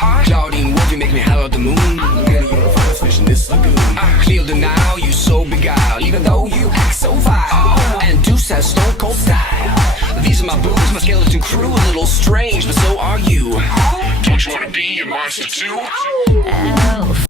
heart. Claudine Wolf, you make me howl at the moon. Getting you the finest fish in this lagoon. Clear denial, you so beguiled, even though you act so vile. And Deuce has stone cold style. These are my boobs, my skeleton crew. A little strange, but so are you. Don't you wanna be a monster too?